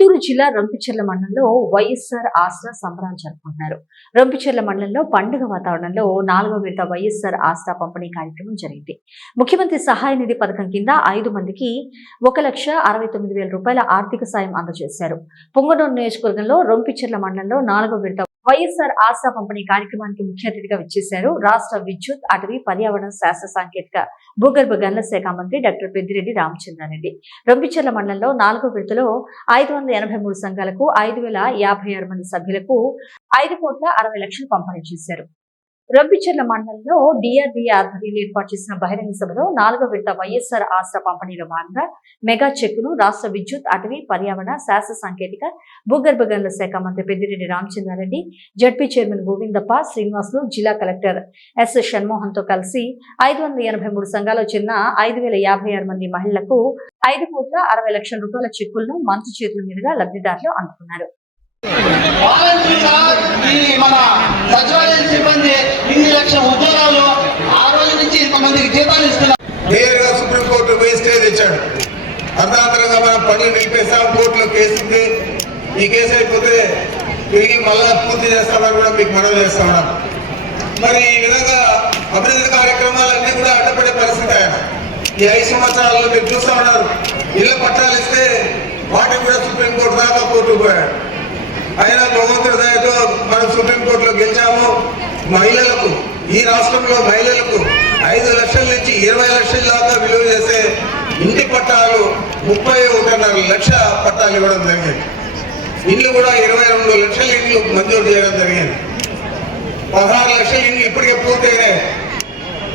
చిత్తూరు జిల్లా రంపిచెర్ల మండలంలో వైఎస్ఆర్ ఆసరా సంబరాలు జరుపుకుంటున్నారు. రంపిచెర్ల మండలంలో పండుగ వాతావరణంలో నాలుగో విడత వైఎస్ఆర్ ఆసరా పంపిణీ కార్యక్రమం జరిగింది. ముఖ్యమంత్రి సహాయ నిధి పథకం కింద ఐదు మందికి ఒక లక్ష అరవై తొమ్మిది వేల రూపాయల ఆర్థిక సాయం అందజేశారు. పొంగనూరు నియోజకవర్గంలో రొంపిచెర్ల మండలంలో నాలుగో విడత వైఎస్ఆర్ ఆసరా పంపిణీ కార్యక్రమానికి ముఖ్య అతిథిగా విచ్చేశారు రాష్ట్ర విద్యుత్ అటవీ పర్యావరణ శాస్త్ర సాంకేతిక భూగర్భ గనుల శాఖ మంత్రి డాక్టర్ పెద్దిరెడ్డి రామచంద్రారెడ్డి. రొంపిచెర్ల మండలంలో నాలుగో విడతలో ఐదు వందల ఎనభై మూడు సంఘాలకు ఐదు వేల యాభై ఆరు మంది సభ్యులకు ఐదు కోట్ల అరవై లక్షలు పంపిణీ చేశారు. రొంపిచెర్ల మండలంలో డిఆర్డీఏ ఆధ్వర్యంలో ఏర్పాటు చేసిన బహిరంగ సభలో నాలుగో విడత వైఎస్ఆర్ ఆసరా పంపిణీలో భాగంగా మెగా చెక్కును రాష్ట్ర విద్యుత్ అటవీ పర్యావరణ శాస్త్ర సాంకేతిక భూగర్భ గనుల శాఖ మంత్రి పెద్దిరెడ్డి రామచంద్రారెడ్డి జడ్పీ చైర్మన్ గోవిందప్ప శ్రీనివాసులు జిల్లా కలెక్టర్ ఎస్ షణ్మోహన్తో కలిసి ఐదు వందల ఎనభై మూడు సంఘాలు చెందిన ఐదు వేల యాభై ఆరు మంది మహిళలకు ఐదు కోట్ల అరవై లక్షల రూపాయల చెక్కులను మంత్రి చేతుల మీదుగా లబ్ధిదారులు అందుకున్నారు. మన సచివాలయం సిబ్బంది ఇన్ని లక్షల ఉద్యోగాలు ఆ రోజు నుంచి ఇంతమందికి జీతాలు ఇస్తున్నారు. నేరుగా సుప్రీంకోర్టు పోయి స్టే తెచ్చాడు అర్ధాంతరంగా మనం పనులు నిలిపేసాం కోర్టులో కేసు ఉంది. ఈ కేసు అయిపోతే తిరిగి మళ్ళా పూర్తి చేస్తామని కూడా మీకు మనం చేస్తా ఉన్నాం. మరి ఈ విధంగా అభివృద్ధి కార్యక్రమాలన్నీ కూడా అడ్డపడే పరిస్థితి ఆయన. ఈ ఐదు సంవత్సరాల్లో మీరు చూస్తా ఉన్నారు. ఇళ్ళ పట్టాలు ఇస్తే వాటిని కూడా సుప్రీంకోర్టు దాకా కోర్టు పోయాడు. అయినా భగవంతుడి దయతో మనం సుప్రీంకోర్టులో గెలిచాము. మహిళలకు ఈ రాష్ట్రంలో మహిళలకు ఐదు లక్షల నుంచి ఇరవై లక్షల దాకా విలువ చేసే ఇంటి పట్టాలు ముప్పై ఒకటిన్నర లక్ష పట్టాలు ఇవ్వడం జరిగింది. ఇల్లు కూడా ఇరవై రెండు లక్షల ఇండ్లు మంజూరు చేయడం జరిగింది. పదహారు లక్షల ఇండ్లు ఇప్పటికే పూర్తయినాయి.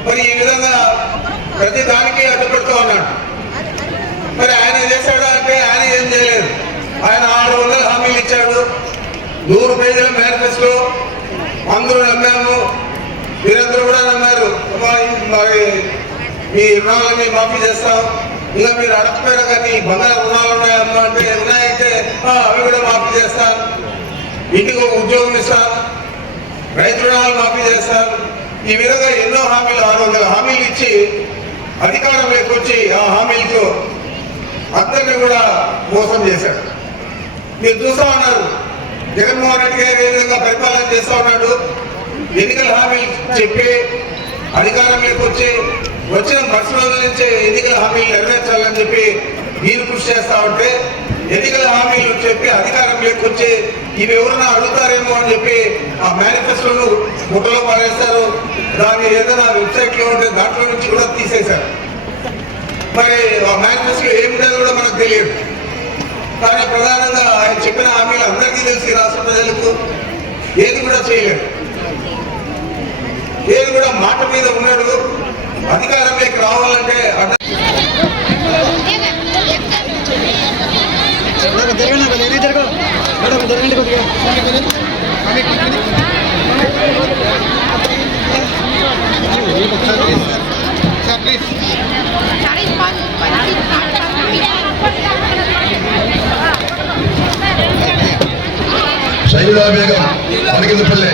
మరి ఈ విధంగా ప్రతి దానికి అడ్డుపడుతూ ఉన్నాడు. మరి ఆయన చేశాడా అంటే ఆయన ఏం చేయలేదు ఆయన ఆరు వందల హామీలు ఇచ్చాడు నూరు పేజీల మేనిఫెస్టో అందరూ నమ్మాము. మీరందరూ కూడా నమ్మారు. మీ ఈ- మరి మీ మాఫీ చేస్తాం. ఇంకా మీరు అడగపోయినా కానీ బంగారు రుణాలు ఉన్నాయమ్మా అంటే ఉన్నాయంటే అవి కూడా మాఫీ చేస్తారు ఇంటికి ఒక ఉద్యోగం ఇస్తారు రైతు రుణాలు మాఫీ చేస్తారు ఈ విధంగా ఎన్నో హామీలు ఆరు వందల హామీలు ఇచ్చి అధికారం వచ్చి ఆ హామీలతో అందరినీ కూడా మోసం చేశాడు మీరు చూస్తా ఉన్నారు. జగన్మోహన్ రెడ్డి గారు ఏ విధంగా పరిపాలన చేస్తా ఉన్నాడు? ఎన్నికల హామీలు చెప్పి అధికారంలోకి వచ్చి వచ్చిన మరుసటి రోజుల నుంచి ఎన్నికల హామీలు నెరవేర్చాలని చెప్పి మీరు కృషి చేస్తా ఉంటే ఎన్నికల హామీలు చెప్పి అధికారంలోకి వచ్చి ఇవి ఎవరైనా అడుగుతారేమో అని చెప్పి ఆ మేనిఫెస్టోను ముట్టలో పారేస్తారు. దాని ఏదైనా వెబ్సైట్లో ఉంటే దాంట్లో నుంచి కూడా తీసేశారు. మరి ఆ మేనిఫెస్టో ఏమిటో కూడా మనకు తెలియదు. కానీ ప్రధానంగా ఆయన చెప్పిన హామీలు అందరికీ తెలిసి రాష్ట్ర ప్రజలకు. ఏది కూడా చేయలేదు. ఏది కూడా మాట మీద ఉన్నాడు. అధికారంలోకి రావాలంటే అడ్డ சைலா பேகம் வருகிறது பிள்ளை